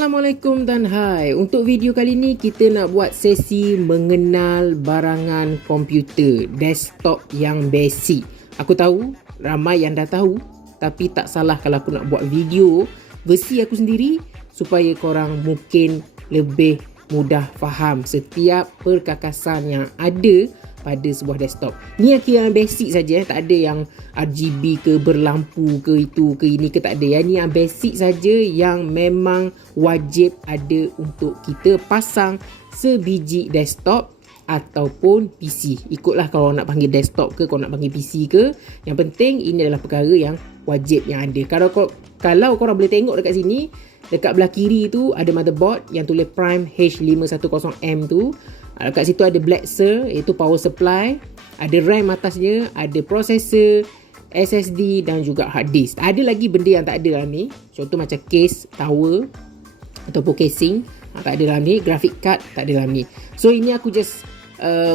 Assalamualaikum dan hai. Untuk video kali ni kita nak buat sesi mengenal barangan komputer desktop yang basic. Aku tahu ramai yang dah tahu, tapi tak salah kalau aku nak buat video versi aku sendiri supaya korang mungkin lebih mudah faham setiap perkakasan yang ada pada sebuah desktop. Ni yang basic saja, tak ada yang RGB ke, berlampu ke, itu ke, ini ke, tak ada. Ni yang basic saja yang memang wajib ada untuk kita pasang sebiji desktop ataupun PC. Ikutlah kalau nak panggil desktop ke, kalau nak panggil PC ke. Yang penting ini adalah perkara yang wajib yang ada. Kalau korang boleh tengok dekat sini, dekat belah kiri tu ada motherboard yang tulis Prime H510M tu. Kat situ ada Blackser, iaitu power supply, ada RAM atasnya, ada processor, SSD dan juga hard disk. Ada lagi benda yang tak ada dalam ni. Contoh macam case, tower ataupun casing, tak ada dalam ni. Graphic card tak ada dalam ni. So ini aku just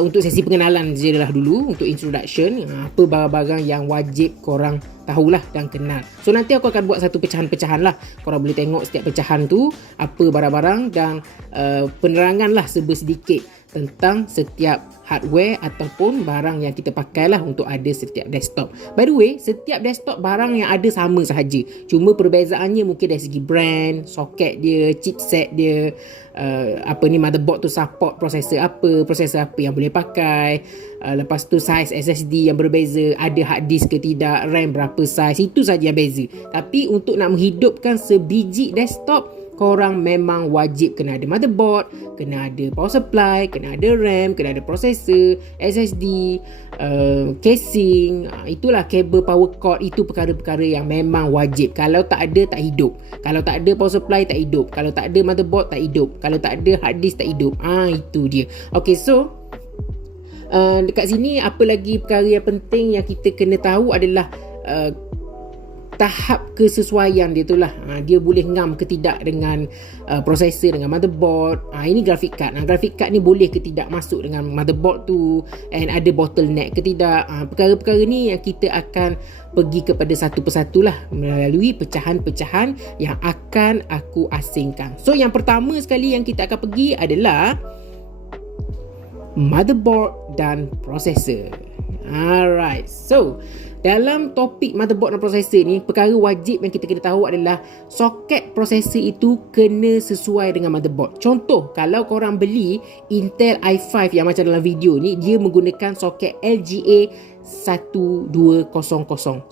untuk sesi pengenalan je lah dulu, untuk introduction, apa barang-barang yang wajib korang tahulah dan kenal. So nanti aku akan buat satu pecahan-pecahan lah. Korang boleh tengok setiap pecahan tu apa barang-barang dan penerangan lah sedikit tentang setiap hardware ataupun barang yang kita pakai lah untuk ada setiap desktop. By the way, setiap desktop barang yang ada sama sahaja. Cuma perbezaannya mungkin dari segi brand, soket dia, chipset dia, motherboard tu support prosesor apa yang boleh pakai. Lepas tu size SSD yang berbeza, ada hard disk ke tidak, RAM berapa size, itu saja yang beza. Tapi untuk nak menghidupkan sebiji desktop, korang memang wajib kena ada motherboard, kena ada power supply, kena ada RAM, kena ada processor, SSD, casing, itulah kabel power cord. Itu perkara-perkara yang memang wajib. Kalau tak ada, tak hidup. Kalau tak ada power supply, tak hidup. Kalau tak ada motherboard, tak hidup. Kalau tak ada hard disk, tak hidup. Itu dia. Okay, so dekat sini apa lagi perkara yang penting yang kita kena tahu adalah tahap kesesuaian dia tu lah. Dia boleh ngam ke tidak dengan processor, dengan motherboard. Ini graphic card. Graphic card ni boleh ke tidak masuk dengan motherboard tu, and ada bottleneck ke tidak. Perkara-perkara ni yang kita akan pergi kepada satu persatu lah melalui pecahan-pecahan yang akan aku asingkan. So yang pertama sekali yang kita akan pergi adalah motherboard dan processor. Alright, so dalam topik motherboard dan processor ni, perkara wajib yang kita kena tahu adalah soket processor itu kena sesuai dengan motherboard. Contoh, kalau korang beli Intel i5 yang macam dalam video ni, dia menggunakan soket LGA 1200.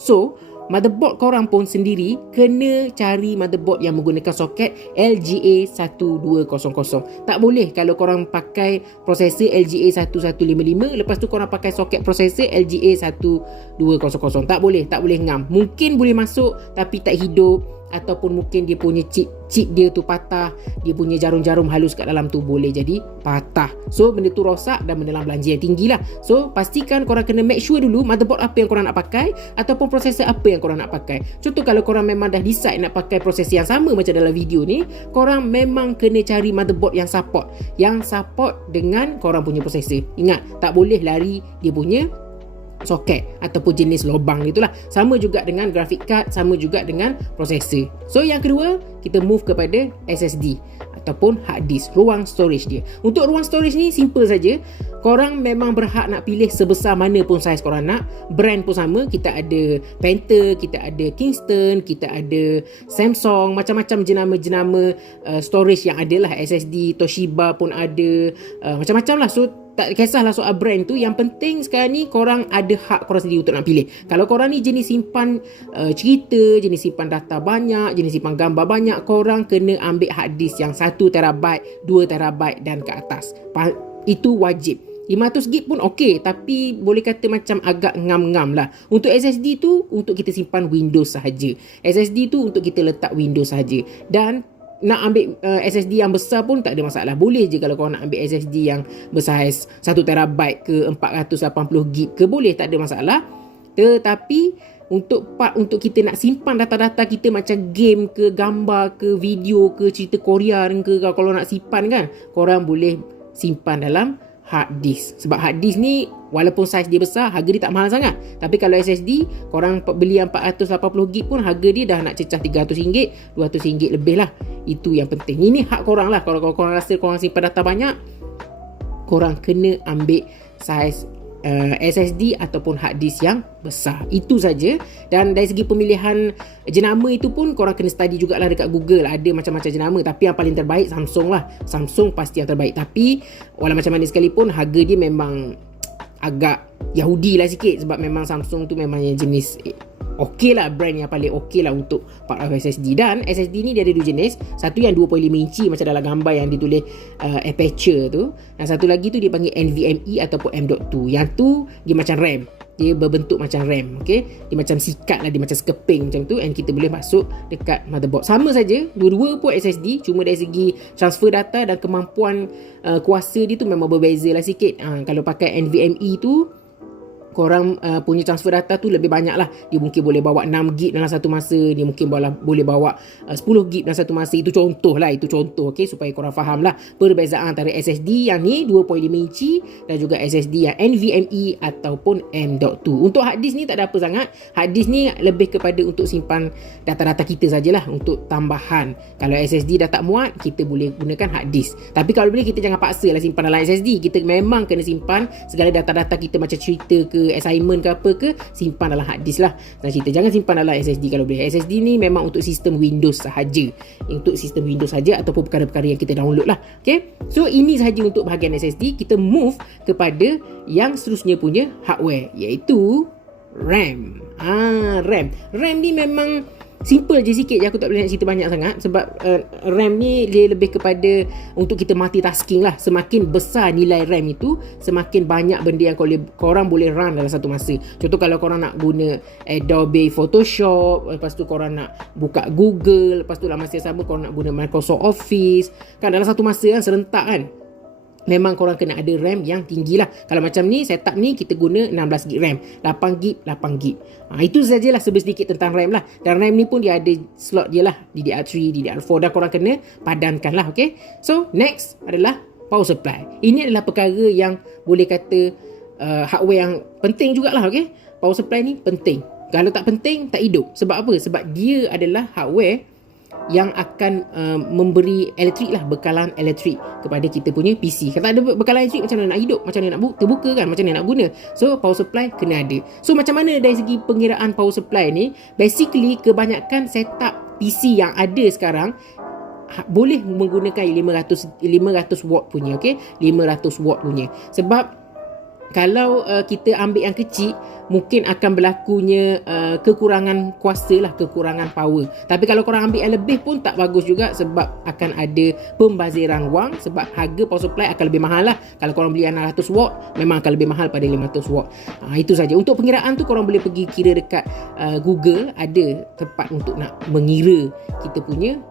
So motherboard korang pun sendiri kena cari motherboard yang menggunakan soket LGA 1200. Tak boleh kalau korang pakai prosesor LGA 1155, lepas tu korang pakai soket prosesor LGA 1200. Tak boleh ngam. Mungkin boleh masuk tapi tak hidup, ataupun mungkin dia punya chip dia tu patah, dia punya jarum-jarum halus kat dalam tu boleh jadi patah. So benda tu rosak dan mendalam belanja yang tinggi lah. So pastikan korang kena make sure dulu motherboard apa yang korang nak pakai, ataupun prosesor apa yang korang nak pakai. Contoh, kalau korang memang dah decide nak pakai prosesor yang sama macam dalam video ni, korang memang kena cari motherboard yang support dengan korang punya prosesor. Ingat, tak boleh lari dia punya soket ataupun jenis lubang itulah. Sama juga dengan graphic card, sama juga dengan prosesor. So yang kedua, kita move kepada SSD ataupun hard disk, ruang storage dia. Untuk ruang storage ni simple saja. Korang memang berhak nak pilih sebesar mana pun saiz korang nak. Brand pun sama, kita ada Panther, kita ada Kingston, kita ada Samsung, macam-macam jenama-jenama storage yang ada lah. SSD Toshiba pun ada, macam-macam lah. So tak kisahlah soal brand tu. Yang penting sekarang ni korang ada hak korang sendiri untuk nak pilih. Kalau korang ni jenis simpan cerita, jenis simpan data banyak, jenis simpan gambar banyak, korang kena ambil hard disk yang 1TB, 2TB dan ke atas. Itu wajib. 500GB pun okey, tapi boleh kata macam agak ngam-ngam lah. Untuk SSD tu untuk kita simpan Windows sahaja. SSD tu untuk kita letak Windows sahaja. Dan nak ambil SSD yang besar pun tak ada masalah. Boleh je kalau korang nak ambil SSD yang bersaiz 1TB ke 480GB ke, boleh, tak ada masalah. Tetapi untuk kita nak simpan data-data kita macam game ke, gambar ke, video ke, cerita Korea ke, kalau nak simpan kan, korang boleh simpan dalam hard disk. Sebab hard disk ni walaupun saiz dia besar, harga dia tak mahal sangat. Tapi kalau SSD, korang beli yang 480GB pun harga dia dah nak cecah RM300, RM200 lebih lah. Itu yang penting. Ini hak korang lah. Kalau korang rasa korang simpan data banyak, korang kena ambil saiz SSD ataupun hard disk yang besar. Itu saja. Dan dari segi pemilihan jenama itu pun korang kena study jugalah dekat Google. Ada macam-macam jenama, tapi yang paling terbaik Samsung lah. Samsung pasti yang terbaik. Tapi walau macam mana sekalipun, harga dia memang agak Yahudi lah sikit. Sebab memang Samsung tu memang yang jenis okey lah, brand yang paling okey lah untuk part of SSD. Dan SSD ni dia ada dua jenis. Satu yang 2.5 inci macam dalam gambar yang ditulis aperture tu. Dan satu lagi tu dia panggil NVMe ataupun M.2. Yang tu dia macam RAM. Dia berbentuk macam RAM. Okay? Dia macam sikat lah, dia macam sekeping macam tu. And kita boleh masuk dekat motherboard. Sama saja, dua-dua pun SSD. Cuma dari segi transfer data dan kemampuan kuasa dia tu memang berbeza lah sikit. Kalau pakai NVMe tu, korang punya transfer data tu lebih banyak lah. Dia mungkin boleh bawa 6GB dalam satu masa. Dia mungkin boleh bawa 10GB dalam satu masa. Itu contoh lah. Itu contoh, okay? Supaya korang faham lah perbezaan antara SSD yang ni 2.5 inci dan juga SSD yang NVMe ataupun M.2. Untuk hard disk ni tak ada apa sangat. Hard disk ni lebih kepada untuk simpan data-data kita sajalah, untuk tambahan. Kalau SSD dah tak muat, kita boleh gunakan hard disk. Tapi kalau boleh, kita jangan paksa lah simpan dalam SSD. Kita memang kena simpan segala data-data kita, macam cerita ke, assignment ke apa ke, simpan dalam hard disk lah. Dan cerita jangan simpan dalam SSD kalau boleh. SSD ni memang untuk sistem Windows sahaja. Untuk sistem Windows saja ataupun perkara-perkara yang kita download lah. Okay? So ini sahaja untuk bahagian SSD. Kita move kepada yang seterusnya punya hardware, iaitu RAM. RAM ni memang simple je sikit je. Aku tak boleh nak cerita banyak sangat. Sebab RAM ni dia lebih kepada untuk kita multitasking lah. Semakin besar nilai RAM itu, semakin banyak benda yang korang boleh run dalam satu masa. Contoh kalau korang nak guna Adobe Photoshop, lepas tu korang nak buka Google, lepas tu dalam masa yang sama korang nak guna Microsoft Office, kan dalam satu masa kan, serentak kan. Memang korang kena ada RAM yang tinggi lah. Kalau macam ni, setup ni kita guna 16GB RAM, 8GB. Itu sajalah sedikit tentang RAM lah. Dan RAM ni pun dia ada slot dia lah, DDR3, DDR4. Dan korang kena padankan lah, okay? So next adalah power supply. Ini adalah perkara yang boleh kata hardware yang penting jugalah, okay? Power supply ni penting. Kalau tak penting, tak hidup. Sebab apa? Sebab dia adalah hardware yang akan memberi elektrik lah, bekalan elektrik kepada kita punya PC. Kalau tak ada bekalan elektrik, macam mana nak hidup, macam mana nak terbuka kan, macam mana nak guna. So power supply kena ada. So macam mana dari segi pengiraan power supply ni, basically kebanyakan setup PC yang ada sekarang boleh menggunakan 500 watt punya, okay? 500 watt punya. Sebab kalau kita ambil yang kecil, mungkin akan berlakunya kekurangan kuasa lah, kekurangan power. Tapi kalau korang ambil yang lebih pun tak bagus juga, sebab akan ada pembaziran wang. Sebab harga power supply akan lebih mahal lah. Kalau korang beli yang 600 watt, memang akan lebih mahal pada 500 watt. Itu saja. Untuk pengiraan tu korang boleh pergi kira dekat Google. Ada tempat untuk nak mengira kita punya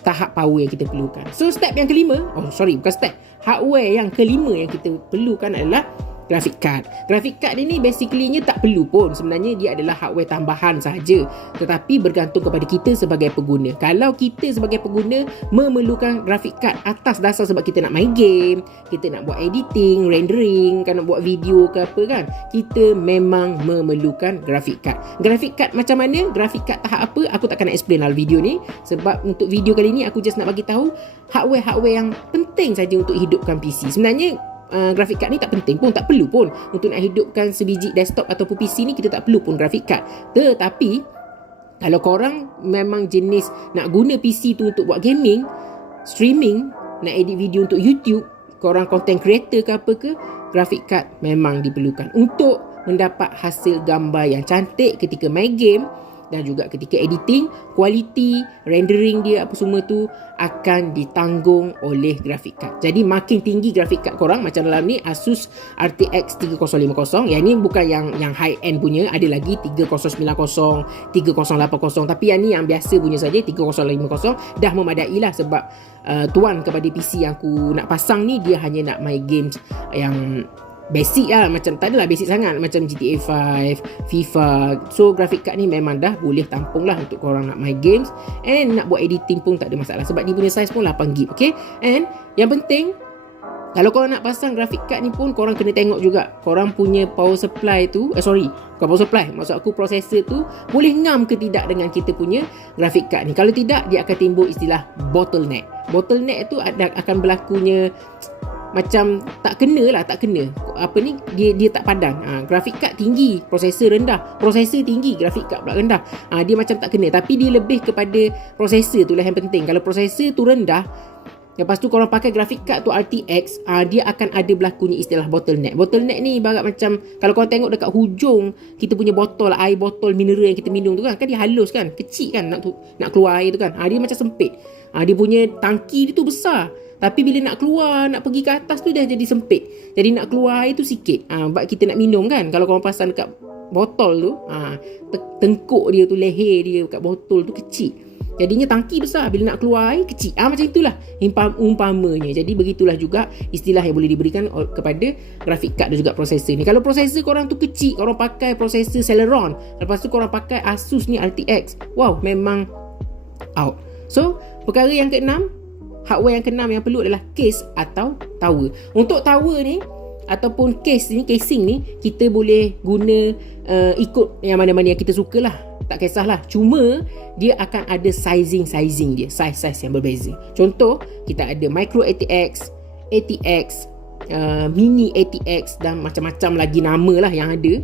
tahap power yang kita perlukan. So step yang kelima, bukan step, hardware yang kelima yang kita perlukan adalah graphic card. Graphic card ini basically-nya tak perlu pun. Sebenarnya dia adalah hardware tambahan sahaja. Tetapi bergantung kepada kita sebagai pengguna. Kalau kita sebagai pengguna memerlukan graphic card atas dasar sebab kita nak main game, kita nak buat editing, rendering, kan, nak buat video ke apa kan, kita memang memerlukan graphic card. Graphic card macam mana? Graphic card tahap apa? Aku takkan nak explain dalam video ni. Sebab untuk video kali ni aku just nak bagi tahu hardware-hardware yang penting saja untuk hidupkan PC. Sebenarnya graphic card ni tak penting pun, tak perlu pun. Untuk nak hidupkan sebiji desktop ataupun PC ni, kita tak perlu pun graphic card. Tetapi kalau korang memang jenis nak guna PC tu untuk buat gaming, streaming, nak edit video untuk YouTube, korang content creator ke apa ke, graphic card memang diperlukan untuk mendapat hasil gambar yang cantik ketika main game. Dan juga ketika editing, kualiti, rendering dia apa semua tu akan ditanggung oleh graphic card. Jadi makin tinggi graphic card korang, macam dalam ni Asus RTX 3050. Yang ni bukan yang high end punya, ada lagi 3090, 3080. Tapi yang ni yang biasa punya saja, 3050 dah memadai lah. Sebab tuan kepada PC yang aku nak pasang ni, dia hanya nak main games yang basic lah, macam tak adalah basic sangat, macam GTA 5, FIFA. So graphic card ni memang dah boleh tampung lah untuk korang nak main games, and nak buat editing pun tak ada masalah sebab dia punya size pun 8GB, okay? And yang penting, Kalau korang nak pasang graphic card ni pun korang kena tengok juga korang punya power supply tu, bukan power supply, maksud aku processor tu boleh ngam ke tidak dengan kita punya graphic card ni. Kalau tidak, dia akan timbul istilah bottleneck. Bottleneck tu akan berlakunya macam tak kena. Apa ni, dia tak padan. Graphic card tinggi, prosesor rendah. Prosesor tinggi, graphic card pula rendah. Dia macam tak kena. Tapi dia lebih kepada prosesor tu lah yang penting. Kalau prosesor tu rendah, lepas tu korang pakai graphic card tu RTX, dia akan ada berlakunya istilah bottleneck. Bottleneck ni ibarat macam kalau korang tengok dekat hujung kita punya botol, air botol mineral yang kita minum tu kan dia halus kan, kecil kan nak keluar air tu kan. Dia macam sempit. Dia punya tangki dia tu besar. Tapi bila nak keluar, nak pergi ke atas tu dah jadi sempit. Jadi nak keluar air tu sikit. Sebab kita nak minum kan. Kalau korang pasang dekat botol tu, tengkuk dia tu, leher dia kat botol tu kecil. Jadinya tangki besar, bila nak keluar air kecil. Macam itulah umpamanya. Jadi begitulah juga istilah yang boleh diberikan kepada graphic card dan juga prosesor ni. Kalau prosesor korang tu kecil, korang pakai prosesor Celeron, lepas tu korang pakai Asus ni RTX, wow, memang out. So perkara yang keenam, hardware yang keenam yang perlu adalah case atau tower. Untuk tower ni ataupun casing ni kita boleh guna ikut yang mana-mana yang kita sukalah. Tak kisahlah. Cuma dia akan ada sizing dia, size yang berbeza. Contoh, kita ada micro ATX, mini ATX dan macam-macam lagi nama lah yang ada.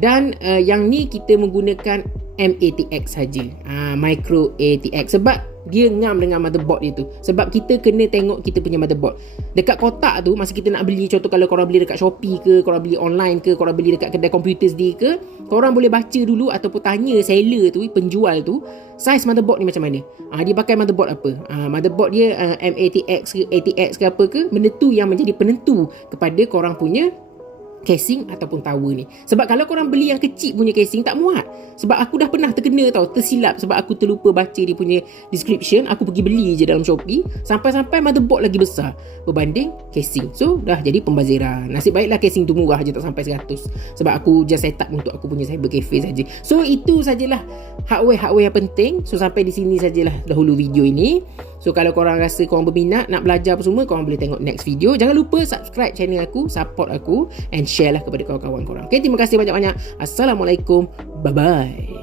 Dan yang ni kita menggunakan MATX saja, micro ATX, sebab dia ngam dengan motherboard dia tu. Sebab kita kena tengok kita punya motherboard dekat kotak tu. Masa kita nak beli, contoh kalau korang beli dekat Shopee ke, korang beli online ke, korang beli dekat kedai komputer sendiri ke, korang boleh baca dulu ataupun tanya seller tu, penjual tu, saiz motherboard ni macam mana, dia pakai motherboard apa, motherboard dia MATX ke ATX ke apa ke. Benda tu yang menjadi penentu kepada korang punya casing ataupun tower ni. Sebab kalau korang beli yang kecil punya casing, tak muat. Sebab aku dah pernah tersilap sebab aku terlupa baca dia punya description. Aku pergi beli je dalam Shopee, sampai-sampai motherboard lagi besar berbanding casing. So dah jadi pembaziran. Nasib baiklah casing tu murah je, tak sampai 100. Sebab aku just set up untuk aku punya cyber cafe saja. So itu sajalah hardware yang penting. So sampai di sini sajalah dahulu video ini. So kalau korang rasa korang berminat nak belajar apa semua, korang boleh tengok next video. Jangan lupa subscribe channel aku, support aku, and share lah kepada kawan-kawan korang. Okay, terima kasih banyak-banyak. Assalamualaikum. Bye-bye.